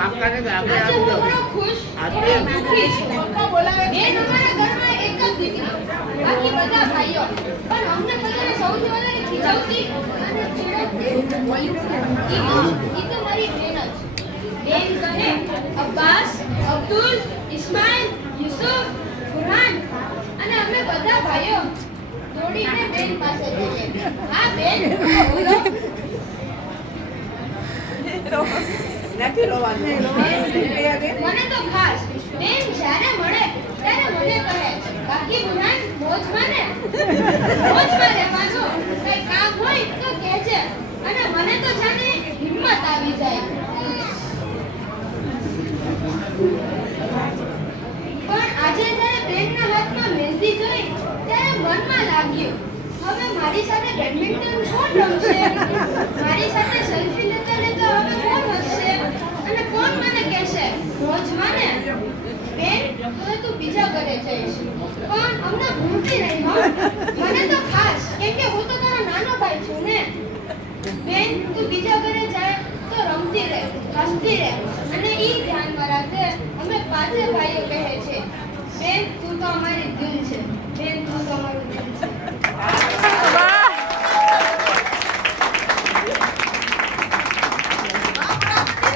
કાકાને તો આપણે આજે હું ઘણો ખુશ આજે અને દુઃખી છું. બેન અમારા ઘરમાં એક જ દીકરી, બાકી બધા ભાઈઓ. પણ અમને બધાને સૌથી વધારે ખીજાવતી અને ચીડવતી ઈ તો મારી બેન જ. બેન કહે, અબ્બાસ, અબ્દુલ, ઇસ્માઇલ, યુસુફ, ફરહાન અને અમે બધા ભાઈઓ દોડીને બેન પાસે જઈએ. હા બેન, બોલો. નથી રોવાનું. મને તો ખાસ બેન જ્યારે મળે ત્યારે મને કહે, બાકી બુહાન મોજમાં ને મોજમાં રહેવાનું, કઈ કામ હોય તો કહેજે. અને મને તો જાણે હિંમત આવી જાય. પણ આજે જ્યારે બેનના હાથમાં મહેંદી જોઈ ત્યારે મનમાં લાગ્યું, હવે મારી સાથે બેડમિન્ટન કોણ રમશે, મારી સાથે સેલ્ફી લેતા લેતા હવે કોણ હસશે અને કોણ મને કહેશે મોજમાં ને. બેન, હવે તું બીજા ઘરે જઈશ પણ અમને ભૂલતી નહીં હો. મને તો ખાસ, કેમ કે હું તો તારો નાનો ભાઈ છું ને. બેન, તું બીજા ઘરે જાય તો રમતી રહે, હસતી રહે અને ઈ ધ્યાનમાં રાખે અમે પાંચે ભાઈઓ કહે છે, બેન તું તો અમારી દિલ છે. બેન